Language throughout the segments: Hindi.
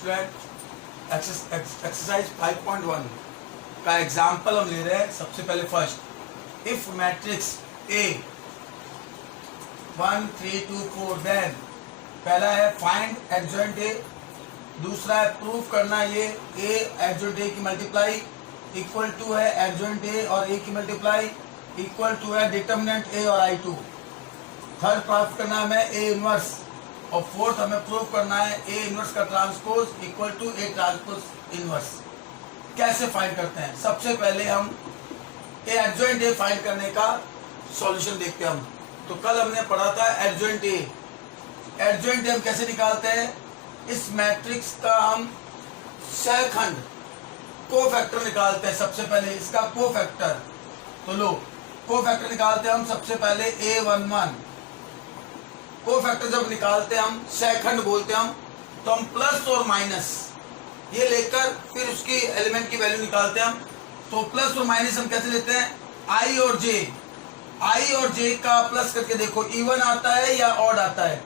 स्टूडेंट एक्सरसाइज 5.1 का एग्जाम्पल हम ले रहे हैं। सबसे पहले first, if matrix A 1 3 2 4 then पहला है फाइंड एडजॉइंट ए, दूसरा है प्रूफ करना ये ए एडजॉइंट ए की मल्टीप्लाई इक्वल टू है एडजॉइंट ए और ए की मल्टीप्लाई इक्वल टू है डिटर्मिनेंट ए और I2। थर्ड प्राप्त करना है हमें ए इनवर्स और फोर्थ हमें प्रूव करना है ए इनवर्स का transpose equal to A transpose inverse. कैसे फाइंड करते हैं? सबसे पहले हम ए एडजॉइंट ए फाइंड करने का सॉल्यूशन देखते हैं हम। तो कल हमने पढ़ा था एडजॉइंट ए। एडजॉइंट ए हम कैसे निकालते हैं? इस मैट्रिक्स का हम सहखंड कोफैक्टर निकालते हैं। सबसे पहले इसका कोफैक्टर, तो लो कोफैक्टर निकालते हैं हम। सबसे पहले A11 कोफैक्टर जब निकालते हैं हम, सहखंड बोलते हैं हम, तो हम प्लस और माइनस ये लेकर फिर उसकी एलिमेंट की वैल्यू निकालते हैं हम। तो प्लस और माइनस हम कैसे लेते हैं? I और J का प्लस करके देखो इवन आता है या ऑड आता है।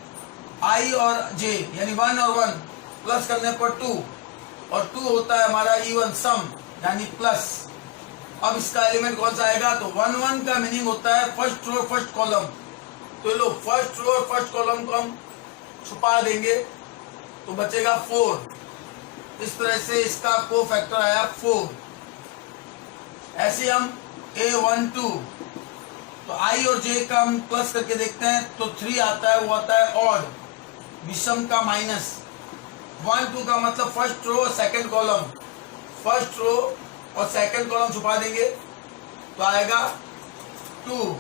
I और J यानी 1 और 1 प्लस करने पर 2 और 2 होता है हमारा इवन सम यानी प्लस। अब इसका एलिमेंट कौन सा आएगा? तो 1 1 का मीनिंग होता है फर्स्ट रो फर्स्ट कॉलम। तो लो फर्स्ट रो और फर्स्ट कॉलम को हम छुपा देंगे तो बचेगा 4। इस तरह से इसका कोफैक्टर आया 4। ऐसे हम A12 तो I और J का हम प्लस करके देखते हैं तो 3 आता है, वो आता है ऑड विषम का माइनस। 1 2 का मतलब first row second column, first row और सेकंड कॉलम छुपा देंगे तो आएगा 2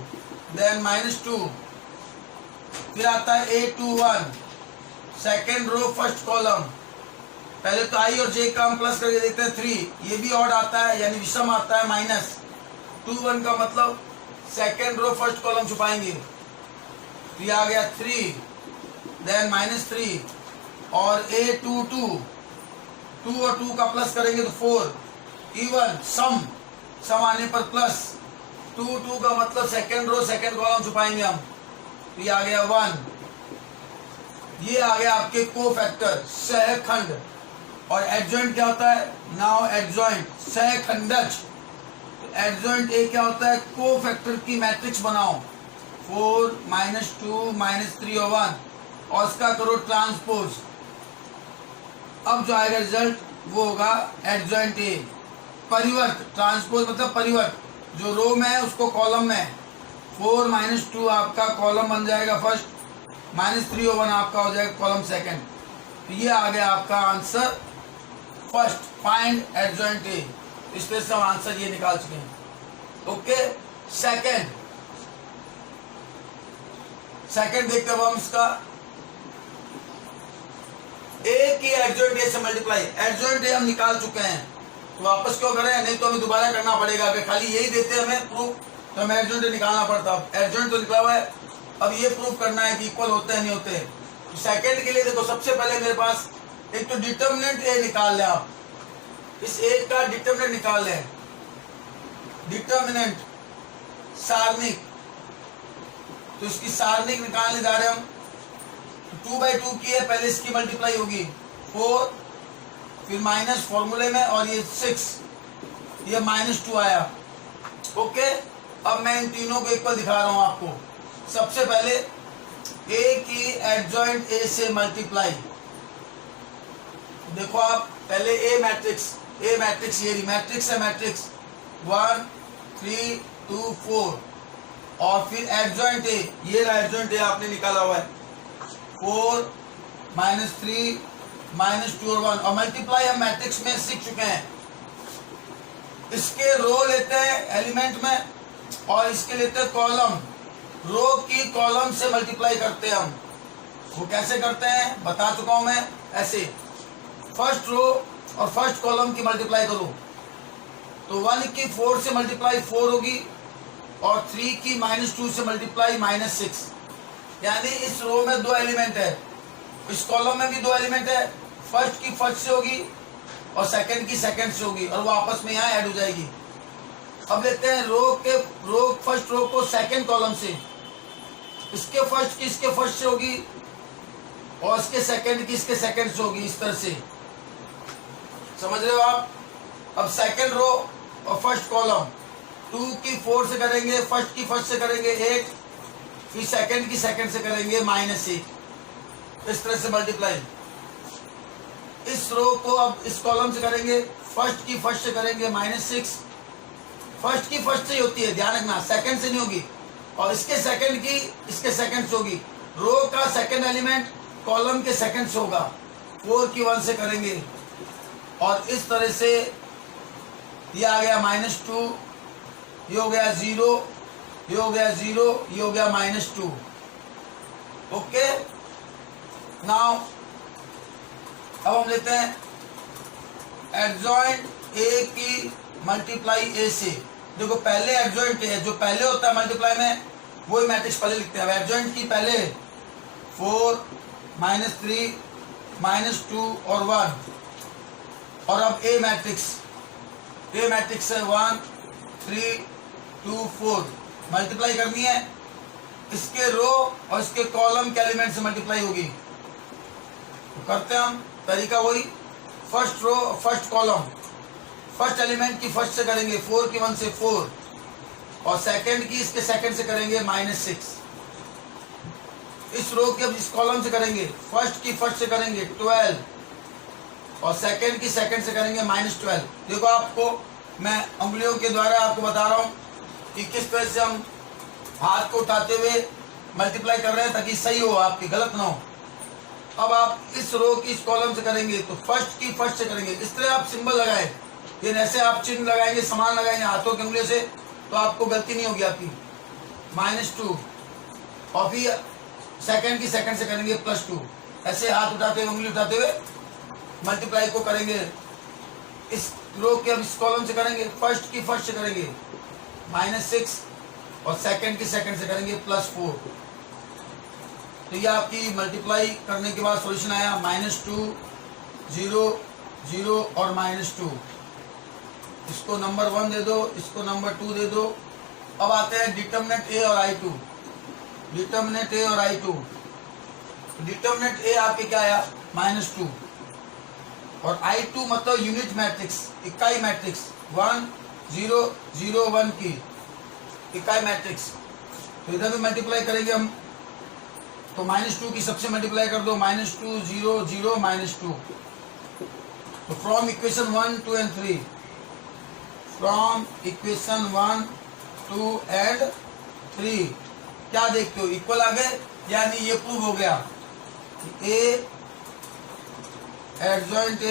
देन -2। फिर आता है A21 second row first column. पहले तो I और J का हम प्लस करके देखते हैं 3, ये भी ऑड आता है यानी विषम आता है माइनस। 2 1 का मतलब सेकंड रो फर्स्ट कॉलम छुपाएंगे तो ये आ गया 3 देन -3 और A22 2 और 2 का प्लस करेंगे तो 4 इवन सम आने पर प्लस 2 2 का मतलब सेकंड रो सेकंड कॉलम छुपाएंगे हम तो ये आ गया 1। ये आ गया आपके कोफैक्टर सहखंड। और एडजॉइंट क्या होता है? नाउ एडजॉइंट सहखंडज। एडजॉइंट ए क्या होता है? कोफैक्टर की मैट्रिक्स बनाओ 4 -2 -3 और 1 और इसका करो ट्रांसपोज। अब जो आएगा रिजल्ट वो होगा एडजॉइंट ए। परिवर्त, ट्रांसपोज मतलब परिवर्त, जो रो में है उसको कॉलम में। 4 -2 आपका कॉलम बन जाएगा फर्स्ट, -3 और 1 आपका हो जाएगा कॉलम सेकंड। तो ये आ गया आपका answer first, find adjoint A. इस तरह से हम आंसर ये निकाल चुके हैं। ओके, सेकंड देखते हैं हम इसका। ए की एडजॉइंट ए से मल्टीप्लाई, एडजॉइंट ए हम निकाल चुके हैं तो वापस क्यों करें? नहीं तो हमें दोबारा करना पड़ेगा। अगर खाली यही देते हमें प्रूफ तो हमें एडजॉइंट निकालना पड़ता। एडजॉइंट तो निकला हुआ है, अब ये प्रूफ करना है कि इक्वल होते हैं नहीं होते। तो सेकंड के लिए देखो सबसे पहले मेरे पास एक तो डिटर्मिनेंट ए निकाल लें आप। इस ए का डिटर्मिनेंट निकाल लें। डिटर्मिनेंट सारणिक, तो इसकी सारणिक निकालने जा रहे हैं हम। 2/2 की है, पहले इसकी मल्टीप्लाई होगी 4 फिर माइनस फॉर्मूले में और ये 6, ये -2 आया। ओके, अब मैं इन तीनों को इक्वल दिखा रहा हूं आपको। सबसे पहले ए की एडजॉइंट ए से मल्टीप्लाई। देखो आप पहले ए मैट्रिक्स ये मैट्रिक्स है, मैट्रिक्स 1 3 2 4 और फिर एडजॉइंट ए, ये रहा एडजॉइंट ए आपने निकाला हुआ है 4 -3 -2 और 1 और मल्टीप्लाई हम मैट्रिक्स में सीख चुके हैं। इसके रो लेते हैं एलिमेंट में और इसके लेते हैं कॉलम। रो की कॉलम से मल्टीप्लाई करते हैं हम। वो कैसे करते हैं बता चुका हूं मैं। ऐसे फर्स्ट रो और फर्स्ट कॉलम की मल्टीप्लाई करो तो 1 की 4 से मल्टीप्लाई 4 होगी और 3 की -2 से मल्टीप्लाई -6। यानी इस रो में 2 एलिमेंट है, इस कॉलम में भी 2 एलिमेंट है। फर्स्ट की फर्स्ट से होगी और सेकंड की सेकंड से होगी और वो आपस में यहाँ ऐड हो जाएगी। अब लेते हैं फर्स्ट रो को सेकंड कॉलम से। इसके फर्स्ट की इसके फर्स्ट से होगी और इसके सेकंड की इसके सेकंड से होगी। इस तरह से समझ रहे हो आप? अब सेकंड रो और फर्स्ट कॉलम 2 की 4 से करेंगे, फर्स्ट की फर्स्ट से करेंगे 8, फिर सेकंड की सेकंड से करेंगे -8। इस तरह से मल्टीप्लाई। इस रो को अब इस कॉलम से करेंगे, फर्स्ट की फर्स्ट से करेंगे -6। फर्स्ट की फर्स्ट से ही होती है, ध्यान रखना, सेकंड से नहीं होगी। और इसके सेकंड की इसके सेकंड से होगी। रो का सेकंड एलिमेंट कॉलम के सेकंड से होगा। 4 की 1 से करेंगे और इस तरह से ये आ गया -2, ये हो गया 0, ये हो गया 0, ये हो गया -2। ओके, नाउ अब हम लेते हैं एडजॉइंट ए की मल्टीप्लाई ए से। देखो पहले एडजॉइंट ए, जो पहले होता है मल्टीप्लाई में वही मैट्रिक्स पहले लिखते हैं। एडजॉइंट की पहले 4 -3 -2 और 1। और अब ए मैट्रिक्स है 1 3 2 4 मल्टीप्लाई करनी है। इसके रो और इसके कॉलम के एलिमेंट से मल्टीप्लाई होगी। तो करते हैं हम, तरीका वही, first row first column, first element की फर्स्ट से करेंगे 4 की 1 से 4 और सेकंड की इसके सेकंड से करेंगे -6। इस रो के अब इस कॉलम से करेंगे, फर्स्ट की फर्स्ट से करेंगे 12 और सेकंड की सेकंड से करेंगे -12। देखो आपको मैं उंगलियों के द्वारा आपको बता रहा हूँ कि किस तरह से हम हाथ को उठाते हुए मल्टीप्लाई कर रहे हैं ताकि सही हो, आपकी गलत ना हो। अब आप इस रो की इस कॉलम से करेंगे तो फर्स्ट की फर्स्ट से करेंगे। इस तरह आप सिंबल लगाए, फिर ऐसे आप चिन्ह लगाएंगे, समान लगाएंगे हाथों के उंगलियों से, तो आपको गलती नहीं होगी आपकी। -2 और फिर सेकंड की सेकंड से करेंगे +2। ऐसे हाथ उठाते हुए उंगली उठाते हुए मल्टीप्लाई को करेंगे। इस रो के अब इस कॉलम से करेंगे, फर्स्ट की फर्स्ट से करेंगे -6 और सेकंड की सेकंड से करेंगे +4। तो ये आपकी मल्टीप्लाई करने के बाद सॉल्यूशन आया -2 0 0 और -2। इसको नंबर 1 दे दो, इसको नंबर 2 दे दो। अब आते हैं डिटर्मिनेंट ए और I2। डिटर्मिनेंट ए और I2। डिटर्मिनेंट ए आपके क्या आया -2 और I2 मतलब यूनिट मैट्रिक्स, इकाई मैट्रिक्स 1 0 0 1 की इकाई मैट्रिक्स। तो इधर भी मल्टीप्लाई करेंगे हम, तो -2 की सबसे मल्टीप्लाई कर दो, -2 0 0 -2। तो from equation 1 2 and 3, from equation 1 2 and 3 क्या देखते हो, इक्वल आ गए, यानी ये प्रूव हो गया ए एडजॉइंट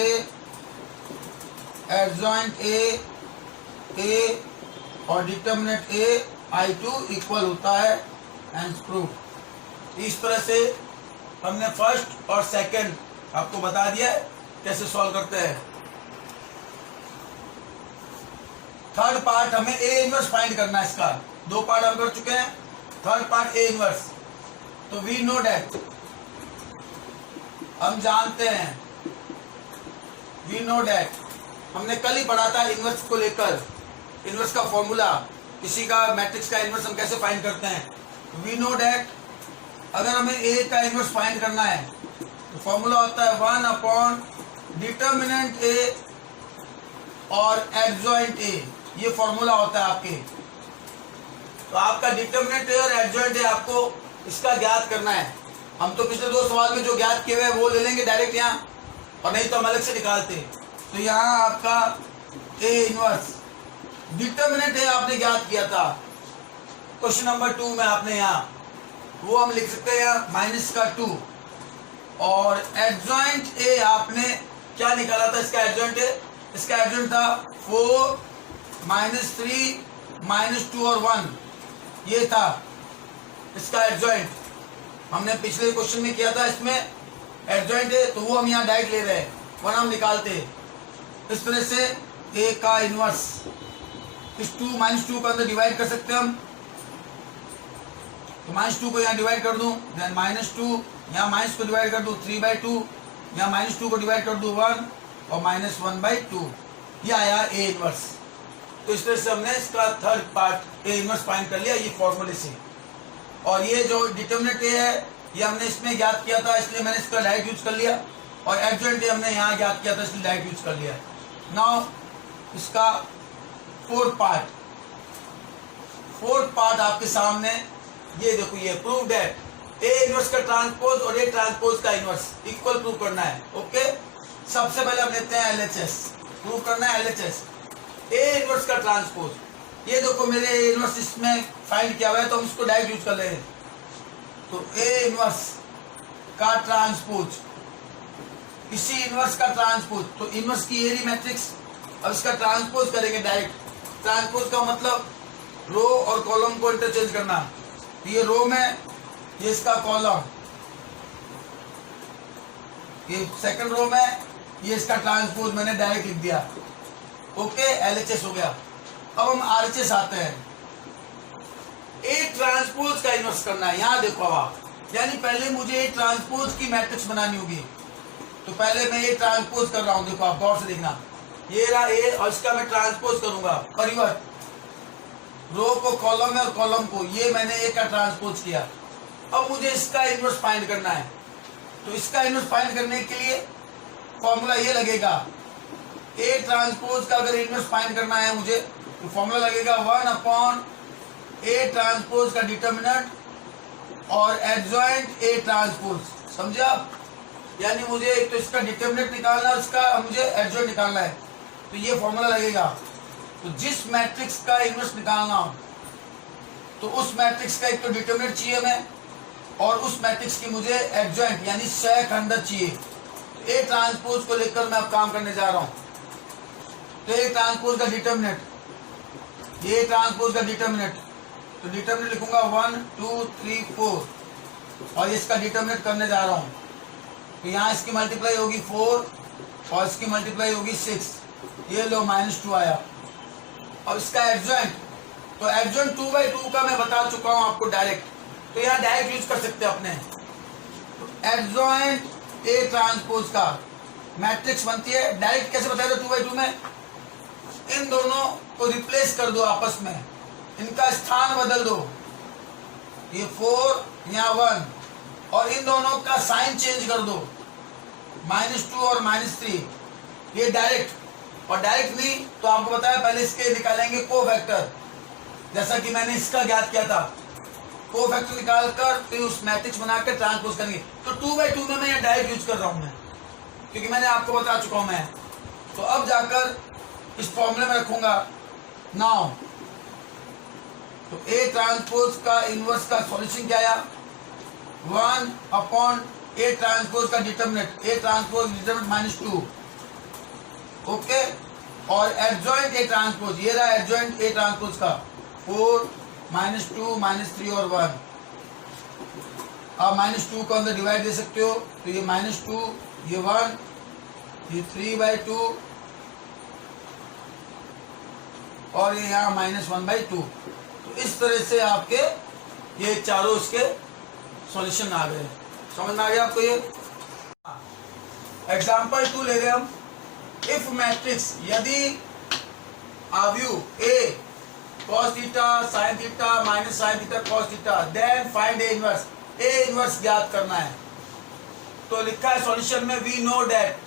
ए और डिटर्मिनेंट ए I2 इक्वल होता है, एंड प्रूव। इस तरह से हमने फर्स्ट और सेकंड आपको बता दिया है कैसे सॉल्व करते हैं। थर्ड पार्ट हमें ए इनवर्स फाइंड करना है। इसका 2 पार्ट हम कर चुके हैं, थर्ड पार्ट ए इनवर्स। तो वी नो डैट, हम जानते हैं, वी नो डैट, हमने कल ही पढ़ा था इनवर्स को लेकर, इनवर्स का फॉर्मूला, किसी का मैट्रिक्स का इनवर्स हम कैसे फाइंड करते हैं। वी नो डैट अगर हमें ए का इनवर्स फाइंड करना है तो फॉर्मूला होता है 1 अपॉन डिटर्मिनेंट ए और एडजॉइंट ए। ये फॉर्मूला होता है आपके। तो आपका डिटर्मिनेंट ए और एडजॉइंट ए आपको इसका ज्ञात करना है। हम तो पिछले 2 सवाल में जो ज्ञात किए हुए वो ले लेंगे डायरेक्ट यहाँ, और नहीं तो हम अलग से निकालते। तो यहाँ आपका ए इनवर्स, डिटर्मिनेंट ए आपने ज्ञात किया था क्वेश्चन नंबर 2 में, आपने यहाँ वो हम लिख सकते हैं यहाँ -2। और एडजॉइंट ए आपने क्या निकाला था, इसका एडजॉइंट ए, इसका एडजॉइंट था 4 -3 -2 और 1, ये था इसका एडजॉइंट। हमने पिछले क्वेश्चन में किया था, इसमें एडजॉइंट है तो वो हम यहाँ डायरेक्ट ले रहे हैं, 1 हम निकालते। इस तरह से ए का इनवर्स इस 2 -2 को अंदर डिवाइड कर सकते हैं हम। तो -2 को यहाँ डिवाइड कर दूं, देन -2 यहाँ माइनस को डिवाइड कर दूं 3/2, यहाँ -2 को डिवाइड कर दूं 1 और -1/2। ये आया ए इनवर्स। तो इस तरह से हमने इसका third part A inverse find कर लिया, ये फॉर्मूले से। और ये जो डिटर्मिनेंट ए है ये हमने इसमें ज्ञात किया था, इसलिए मैंने इसका डायरेक्ट यूज कर लिया। और एडजॉइंट ए हमने यहाँ ज्ञात किया था, इसलिए डायरेक्ट यूज कर लिया। नाउ इसका फोर्थ पार्ट आपके सामने, ये देखो, ये प्रूव दैट ए इनवर्स का ट्रांसपोज और ए ट्रांसपोज का इनवर्स इक्वल प्रूव करना है। ओके, सबसे पहले हम लेते हैं एलएचएस, प्रूव करना है एलएचएस ए इनवर्स का ट्रांसपोज। ये देखो मेरे ए इनवर्स इसमें फाइंड किया हुआ है, तो हम इसको डायरेक्ट यूज कर रहे हैं। तो ए इनवर्स का ट्रांसपोज, इसी इनवर्स का ट्रांसपोज, तो इनवर्स की एरी मैट्रिक्स, अब इसका ट्रांसपोज करेंगे डायरेक्ट। ट्रांसपोज का मतलब रो और कॉलम को इंटरचेंज करना। ये रो में, ये इसका कॉलम, ये सेकंड रो में, ये इसका ट्रांसपोज मैंने डायरेक्ट लिख दिया। ओके, एलएचएस हो गया। अब हम आरएचएस आते हैं। ए ट्रांसपोज का इनवर्स करना है, यहां देखो आप, यानी पहले मुझे ए ट्रांसपोज की मैट्रिक्स बनानी होगी। तो पहले मैं ए ट्रांसपोज कर रहा हूं, देखो आप गौर से देखना, ये रहा ए और इसका मैं ट्रांसपोज करूंगा, परिवर्त, रो को कॉलम है और कॉलम को, ये मैंने ए का ट्रांसपोज किया। अब मुझे इसका इनवर्स फाइंड करना है। तो इसका इनवर्स फाइंड करने के लिए फॉर्मूला ये लगेगा, ए ट्रांसपोज का अगर इनवर्स फाइंड करना है मुझे, तो फॉर्मूला लगेगा 1 ए ट्रांसपोज का डिटर्मिनेंट और एडजॉइंट ए ट्रांसपोज। समझे आप? यानी मुझे एक तो इसका डिटर्मिनेंट निकालना है, उसका मुझे एडजॉइंट निकालना है। तो ये फॉर्मूला लगेगा। तो जिस मैट्रिक्स का इनवर्स निकालना हो, तो उस मैट्रिक्स का एक तो डिटर्मिनेंट चाहिए हमें, और उस मैट्रिक्स की मुझे एडजॉइंट यानी सहखंडक चाहिए। तो ए ट्रांसपोज को लेकर मैं अब काम करने जा रहा हूं। तो ए ट्रांसपोज का डिटर्मिनेंट, ये ट्रांसपोज का डिटर्मिनेंट, तो डिटर्मिनेंट लिखूंगा 1 2 3 4, और इसका डिटर्मिनेंट करने जा रहा हूं। तो यहाँ इसकी मल्टीप्लाई होगी 4 और इसकी मल्टीप्लाई होगी 6, ये लो -2 आया। अब इसका एडजॉइंट, तो एडजॉइंट 2/2 का मैं बता चुका हूं आपको डायरेक्ट, तो यहाँ डायरेक्ट यूज कर सकते हैं अपने। तो एडजॉइंट ए ट्रांसपोज का मैट्रिक्स बनती है, डायरेक्ट कैसे बताया था 2/2 में, इन दोनों को रिप्लेस कर दो आपस में, इनका स्थान बदल दो, ये 4 यहाँ 1, और इन दोनों का साइन चेंज कर दो, -2 और -3, ये डायरेक्ट। और डायरेक्ट नहीं तो आपको बताया पहले इसके निकालेंगे कोफैक्टर, जैसा कि मैंने इसका ज्ञात किया था। कोफैक्टर निकालकर फिर उस मैट्रिक्स बनाकर ट्रांसपोज करेंगे। तो 2/2 में मैं डायरेक्ट यूज कर रहा हूं मैं, क्योंकि मैंने आपको बता चुका हूं मैं। तो अब जाकर इस फॉर्मूले में रखूंगा नाउ। तो ए ट्रांसपोज का इनवर्स का सॉल्यूशन क्या आया, 1 ए ट्रांसपोज का determinant, A transpose determinant -2। Okay, और एडजॉइंट ए ट्रांसपोज, ये रहा एडजॉइंट ए ट्रांसपोज का 4 -2 -3 और 1। आप -2 को अंदर डिवाइड दे सकते हो, तो ये -2, ये 1, ये 3/2 और ये यहाँ -1/2। तो इस तरह से आपके ये चारों इसके सॉल्यूशन आ गए। समझ में आ गया आपको? ये एग्जाम्पल 2 ले रहे हम। इफ मैट्रिक्स, यदि अवयव A cos theta sin theta minus sin theta cos theta, then find A inverse, A inverse ज्ञात करना है। तो लिखा है सॉल्यूशन में, वी नो दैट,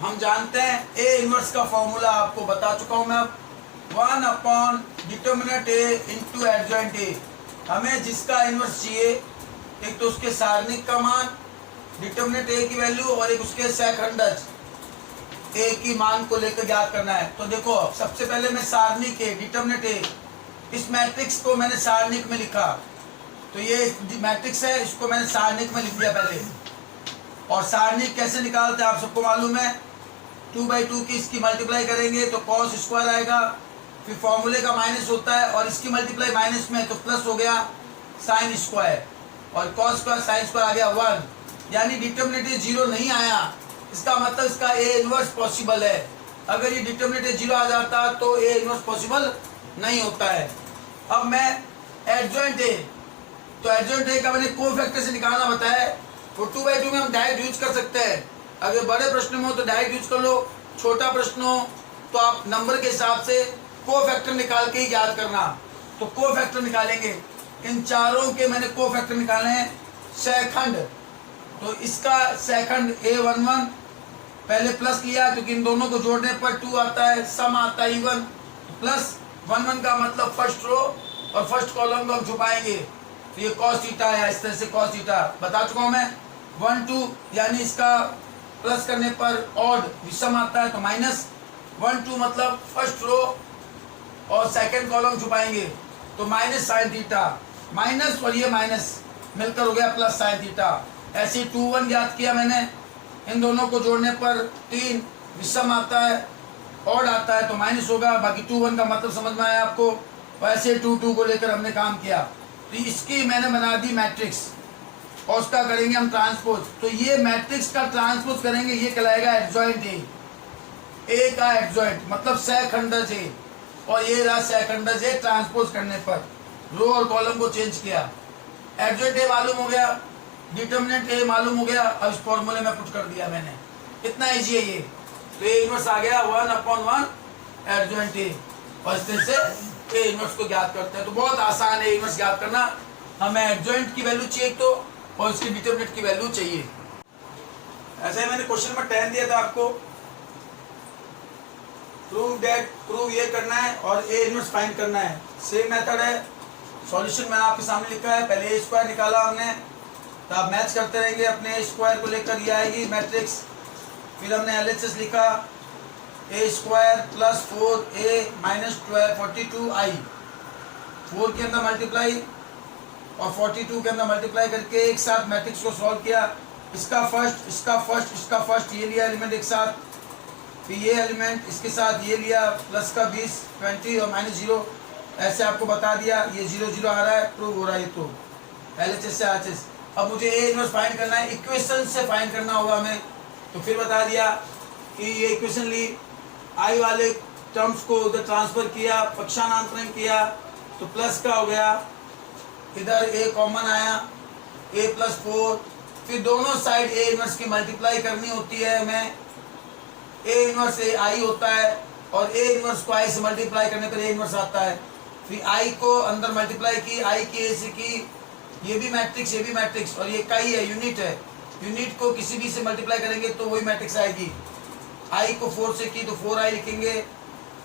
हम जानते हैं ए इनवर्स का फॉर्मूला आपको बता चुका हूं मैं। 1 determinant A into adjoint A, हमें जिसका इनवर्स चाहिए, एक तो उसके सारणिक का मान, डिटर्मिनेंट ए की वैल्यू, और एक उसके सहखंडज ए की मान को लेकर ज्ञात करना है। तो देखो सबसे पहले मैं सारणिक ए, डिटर्मिनेंट ए, इस मैट्रिक्स को मैंने सारणिक में लिखा। तो ये मैट्रिक्स है, इसको मैंने सारणिक में लिख दिया पहले। और सारणिक कैसे निकालते हैं आप सबको मालूम है, 2/2 की इसकी मल्टीप्लाई करेंगे तो cos स्क्वायर आएगा, फिर फॉर्मूले का माइनस होता है, और इसकी मल्टीप्लाई माइनस में तो प्लस हो गया साइन स्क्वायर, और cos स्क्वायर साइन स्क्वायर आ गया 1, यानी डिटर्मिनेंट 0 नहीं आया। इसका मतलब इसका ए इनवर्स पॉसिबल है। अगर ये डिटर्मिनेंट 0 आ जाता तो ए इनवर्स पॉसिबल नहीं होता है। अब मैं एडजॉइंट ए, तो एडजॉइंट ए का मैंने कोफैक्टर से निकालना बताया है। तो 2/2 में हम डायरेक्ट यूज कर सकते हैं। अगर बड़े प्रश्न में हो तो डायरेक्ट यूज कर लो, छोटा प्रश्न हो तो आप नंबर के हिसाब से कोफैक्टर निकाल के ही याद करना। तो कोफैक्टर निकालेंगे, इन चारों के मैंने कोफैक्टर निकाले हैं। सहखंड, तो इसका सहखंड A11 पहले प्लस लिया क्योंकि इन दोनों को जोड़ने पर 2 आता है, सम आता है इवन, प्लस 1 1 का मतलब फर्स्ट रो और फर्स्ट कॉलम को हम छुपाएंगे, तो ये cos थीटा है, इस तरह से cos थीटा बता चुका हूं मैं। 1 2 यानी इसका प्लस करने पर ऑड विषम आता है, तो माइनस 1 2 मतलब फर्स्ट रो और सेकंड कॉलम छुपाएंगे, तो माइनस साइन थीटा, माइनस और ये माइनस मिलकर हो गया प्लस साइन थीटा। ऐसे 2 1 ज्ञात किया मैंने, इन दोनों को जोड़ने पर 3 विषम आता है, ऑड आता है, तो माइनस होगा, बाकी 2 1 का मतलब समझ में आया आपको। वैसे 2 2 को लेकर हमने काम किया, तो इसकी मैंने बना दी मैट्रिक्स और उसका करेंगे हम ट्रांसपोज, तो ये मैट्रिक्स का ट्रांसपोज करेंगे, ये कहलाएगा एडजॉइंट ए का एडजॉइंट मतलब सहखंडज ए, और ये रहा सहखंडज ए ट्रांसपोज करने पर रो और कॉलम को चेंज किया, एडजॉइंट ए मालूम हो गया, डिटर्मिनेंट ए मालूम हो गया, अब इस फॉर्मूले में पुट कर दिया मैंने, इतना इजी है ये। तो ए इनवर्स आ गया 1/1 एडजॉइंट ए, और इस तरह से ए इनवर्स को ज्ञात करते हैं। तो बहुत आसान है ए इनवर्स ज्ञात करना, हमें एडजॉइंट की वैल्यू चाहिए तो, और इसकी डिटर्मिनेंट की वैल्यू चाहिए। ऐसे मैंने क्वेश्चन नंबर 10 दिया था आपको, प्रूव ये करना है और ए इनवर्स फाइंड करना है। सेम मेथड है, सॉल्यूशन मैंने आपके सामने लिखा है, पहले ए स्क्वायर निकाला हमने, तो आप मैच करते रहेंगे अपने ए स्क्वायर को लेकर, ये आएगी मैट्रिक्स। फिर हमने एलएचएस लिखा, ए square plus 4a minus 42i, 4 के अंदर मल्टीप्लाई और 42 के अंदर मल्टीप्लाई करके एक साथ मैट्रिक्स को सॉल्व किया, इसका फर्स्ट इसका फर्स्ट इसका फर्स्ट ये लिया एलिमेंट एक साथ, फिर ये एलिमेंट इसके साथ ये लिया, प्लस का 20 20 और माइनस 0, ऐसे आपको बता दिया, ये 0 0 आ रहा है, प्रूव हो रहा है। तो एलएचएस से आरएचएस, अब मुझे ए इनवर्स फाइंड करना है, इक्वेशन से फाइंड करना होगा हमें, तो फिर बता दिया कि ये इक्वेशन ली, आई वाले टर्म्स को उधर ट्रांसफर किया, पक्षांतरण किया, तो प्लस का हो गया, इधर ए कॉमन आया, ए प्लस 4, फिर दोनों साइड ए इनवर्स की मल्टीप्लाई करनी होती है हमें, ए इनवर्स ए आई होता है, और ए इनवर्स को आई से मल्टीप्लाई करने पर ए इनवर्स आता है, फिर आई को अंदर मल्टीप्लाई की, आई की ए से की, ये भी मैट्रिक्स ये भी मैट्रिक्स, और ये इकाई है, यूनिट है, यूनिट को किसी भी से मल्टीप्लाई करेंगे तो वही मैट्रिक्स आएगी। आई को 4 से की तो 4i लिखेंगे,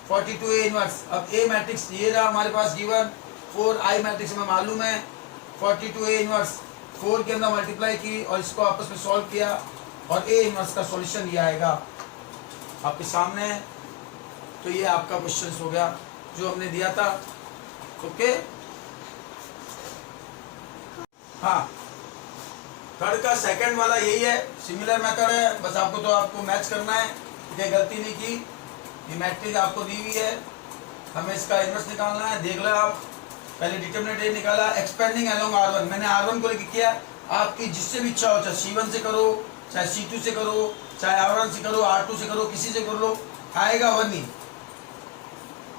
42 ए इनवर्स। अब ए मैट्रिक्स ये रहा हमारे पास गिवन, 4i मैट्रिक्स में मालूम है, 42 ए इनवर्स 4 के अंदर मल्टीप्लाई की और इसको आपस में सॉल्व किया, और ए इनवर्स का सॉल्यूशन ये आएगा आपके सामने। तो ये आपका क्वेश्चन हो गया जो हमने दिया था। ओके, हाँ, थर्ड का सेकंड वाला यही है, सिमिलर मेथड है, बस आपको मैच करना है, ये गलती नहीं की, ये मैट्रिक्स आपको दी हुई है, हमें इसका इनवर्स निकालना है। देख लो आप, पहले डिटरमिनेंट ए निकाला, एक्सपेंडिंग अलोंग R1, मैंने R1 को लेकर किया, आपकी जिससे भी इच्छा हो, चाहे C1 से करो, चाहे C2 से करो, चाहे R1 से करो, R2 से करो, किसी से कर लो, आएगा 1 ही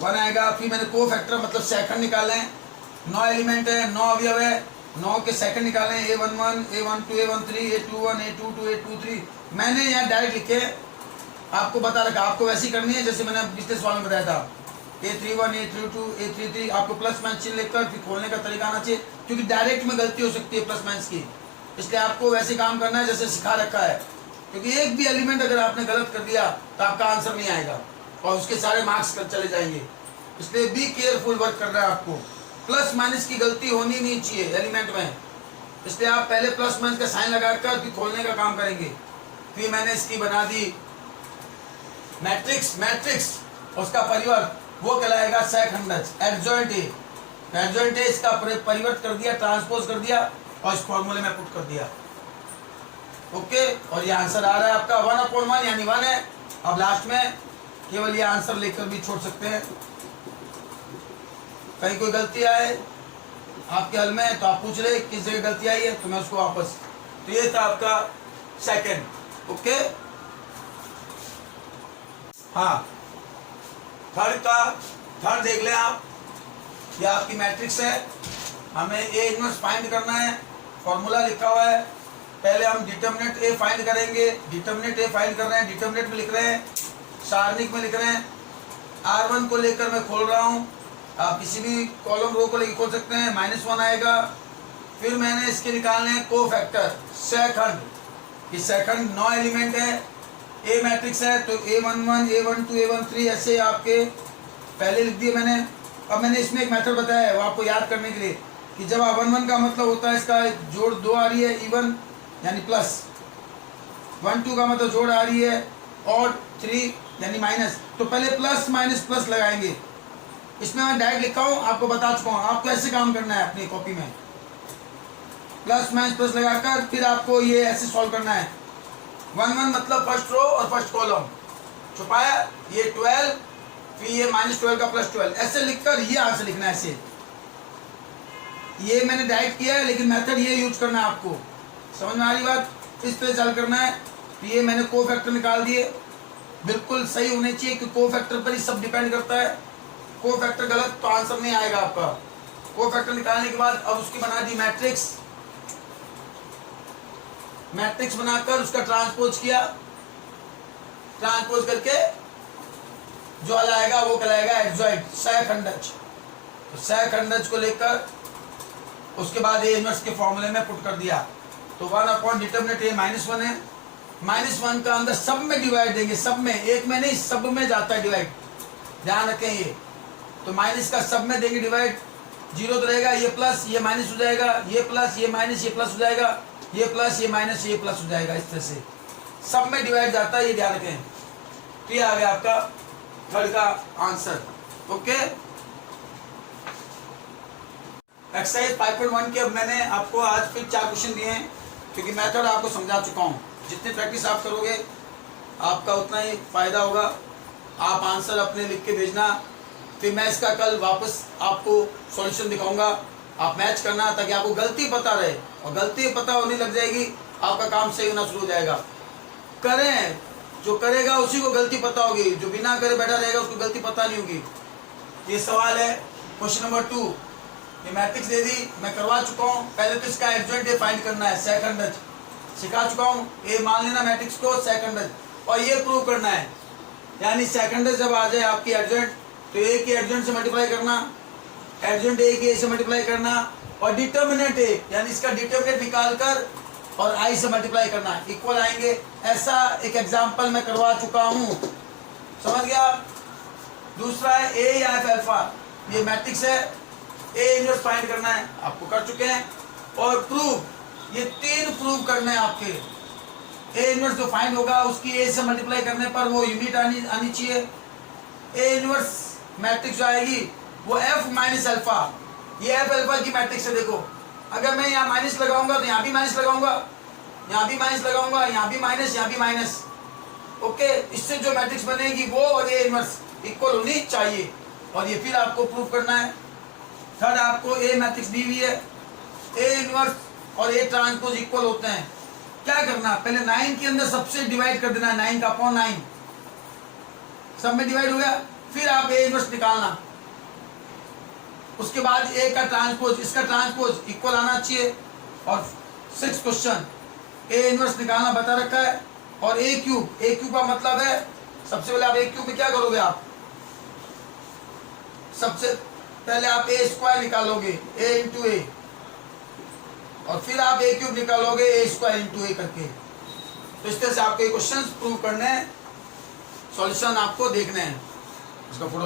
1 आएगा। फिर मैंने को फैक्टर मतलब सेकंड निकाले, 9 एलिमेंट है, 9 अवयव है, 9 के सेकंड निकालें, A11 A12 A13 A21 A22 A23, मैंने यहाँ डायरेक्ट लिखे, आपको बता रखा, आपको वैसी करनी है जैसे मैंने पिछले सवाल में बताया था, A31 A32 A33, आपको प्लस माइनस चिन्ह लेकर फिर खोलने का तरीका आना चाहिए, क्योंकि डायरेक्ट में गलती हो सकती है प्लस माइनस की, इसलिए आपको वैसे काम करना है जैसे सिखा रखा है, क्योंकि एक भी एलिमेंट अगर आपने गलत कर दिया तो आपका आंसर नहीं आएगा और उसके सारे मार्क्स चले जाएंगे, इसलिए बी केयरफुल वर्क करना है आपको, प्लस माइनस की गलती होनी नहीं चाहिए एलिमेंट में, इसलिए आप पहले प्लस माइनस का साइन लगाकर फिर खोलने का काम करेंगे। फिर मैंने इसकी बना दी मैट्रिक्स उसका परिवर्त वो कहलाएगा सहखंडज, एडजॉइंट ए, एडजॉइंट ए इसका परिवर्त कर दिया, ट्रांसपोज कर दिया और इस फॉर्मूले में पुट कर दिया। ओके, और ये आंसर आ रहा है आपका 1/1 यानी 1 है। अब लास्ट में केवल ये आंसर लेकर भी छोड़ सकते हैं, कहीं कोई गलती आए आपके हल में तो आप पूछ रहे किस जगह गलती आई है, तो मैं उसको वापस, तो ये था आपका सेकंड। ओके, हाँ, थर्ड देख लें आप, ये आपकी मैट्रिक्स है, हमें ए इनवर्स फाइंड करना है, फॉर्मूला लिखा हुआ है, पहले हम डिटरमिनेंट ए फाइंड करेंगे, डिटरमिनेंट ए फाइंड कर रहे हैं, डिटरमिनेंट में लिख रहे हैं, सारणिक में लिख रहे हैं, R1 को लेकर मैं खोल रहा हूँ, आप किसी भी कॉलम रो को लेकर खोल सकते हैं, -1 आएगा। फिर मैंने इसके निकालने हैं को फैक्टर, सहखंड, ये सहखंड 9 एलिमेंट है, ए मैट्रिक्स है तो A11 A12 A13 ऐसे आपके पहले लिख दिए मैंने। अब मैंने इसमें एक मेथड बताया है वो आपको याद करने के लिए कि जब A11 का मतलब होता है इसका जोड़ 2 आ रही है इवन यानी प्लस, 12 का मतलब जोड़ आ रही है और 3 यानी माइनस, तो पहले प्लस माइनस प्लस लगाएंगे। इसमें मैं डायरेक्ट लिखा हूँ, आपको बता चुका हूँ आपको ऐसे काम करना है अपनी कॉपी में, प्लस माइनस प्लस लगाकर फिर आपको ये ऐसे सॉल्व करना है। 1 मतलब फर्स्ट रो और फर्स्ट कॉलम छुपाया, ये 12 फिर ये -12 का +12 ऐसे लिखकर ये आंसर लिखना है ऐसे। ये मैंने डायरेक्ट किया है लेकिन मेथड ये यूज करना है आपको, समझ में आ रही बात? इस तरह सॉल्व करना है। तो ये मैंने को फैक्टर निकाल दिए, बिल्कुल सही होने चाहिए कि को फैक्टर पर ही सब डिपेंड करता है। को फैक्टर गलत तो आंसर नहीं आएगा आपका। को फैक्टर निकालने के बाद अब उसकी बना दी मैट्रिक्स, मैट्रिक्स बनाकर उसका ट्रांसपोज किया, ट्रांसपोज करके जो आएगा वो कहलाएगा एडजॉइंट सहखंडज। तो सहखंडज को लेकर उसके बाद ए इनवर्स के फॉर्मूले में पुट कर दिया। तो 1 डिटर्मिनेंट ए -1 है, -1 का अंदर सब में डिवाइड देंगे, सब में, एक में नहीं सब में जाता है डिवाइड, ध्यान रखें ये। तो माइनस का सब में देंगे डिवाइड, 0 तो रहेगा, ये प्लस ये माइनस हो जाएगा, ये प्लस ये माइनस ये प्लस हो जाएगा, ये प्लस ये माइनस ये प्लस हो जाएगा, इस तरह से सब में डिवाइड जाता है, ये ध्यान रखें। तो ये आ गया आपका थर्ड का आंसर। ओके, एक्सरसाइज 5.1 के अब मैंने आपको आज फिर 4 क्वेश्चन दिए हैं क्योंकि मेथड आपको समझा चुका हूँ। जितनी प्रैक्टिस आप करोगे आपका उतना ही फायदा होगा। आप आंसर अपने लिख के भेजना, फिर मैं इसका कल वापस आपको सॉल्यूशन दिखाऊंगा, आप मैच करना ताकि आपको गलती पता रहे, और गलती पता होने लग जाएगी आपका काम सही होना शुरू हो जाएगा। करें, जो करेगा उसी को गलती पता होगी, जो बिना करे बैठा रहेगा उसको गलती पता नहीं होगी। ये सवाल है क्वेश्चन नंबर 2, ये मैट्रिक्स दे दी, मैं करवा चुका हूँ। पहले तो इसका एडजॉइंट ए फाइंड करना है, सहखंडज सिखा चुका हूँ। ए मान लेना मैट्रिक्स को सहखंडज, और ये प्रूव करना है, यानी सहखंडज जब आ जाए आपकी एडजॉइंट तो ए की एडजॉइंट से मल्टीप्लाई करना, एडजॉइंट ए की ए से मल्टीप्लाई करना, और डिटर्मिनेंट ए यानी इसका डिटर्मिनेंट निकाल कर और आई से मल्टीप्लाई करना, इक्वल आएंगे। ऐसा एक एग्जाम्पल मैं करवा चुका हूँ, समझ गया? दूसरा है ए या एफ अल्फा, ये मैट्रिक्स है, ए इनवर्स फाइंड करना है, आपको कर चुके हैं। और प्रूव, ये 3 प्रूव करने हैं आपके। ए इनवर्स जो फाइंड होगा उसकी ए से मल्टीप्लाई करने पर वो यूनिट आनी चाहिए। ए इनवर्स मैट्रिक्स जो आएगी वो एफ माइनस अल्फा, ये एफ अल्फा की मैट्रिक्स है। देखो, अगर मैं यहाँ माइनस लगाऊंगा तो यहाँ भी माइनस लगाऊंगा, यहाँ भी माइनस लगाऊंगा, यहाँ भी माइनस, यहाँ भी माइनस। ओके, इससे जो मैट्रिक्स बनेगी वो और ए इनवर्स इक्वल होनी चाहिए, और ये फिर आपको प्रूव करना है। थर्ड, आपको ए मैट्रिक्स दी हुई है, ए इनवर्स और ए ट्रांसपोज इक्वल होते हैं। क्या करना, पहले 9 के अंदर सबसे डिवाइड कर देना, 9 का अपॉन 9 सब में डिवाइड हो गया। फिर आप ए इनवर्स निकालना, उसके बाद ए का ट्रांसपोज, इसका ट्रांसपोज इक्वल आना चाहिए। और 6 क्वेश्चन, ए इनवर्स निकालना बता रखा है, और ए क्यूब का मतलब है, सबसे पहले आप ए क्यूब में क्या करोगे, आप सबसे पहले आप ए स्क्वायर निकालोगे, ए इंटू ए, और फिर आप ए क्यूब निकालोगे ए स्क्वायर इंटू ए करके। तो इस तरह से आपके क्वेश्चन प्रूव करने हैं, सॉल्यूशन आपको देखने हैं। इसका फोटो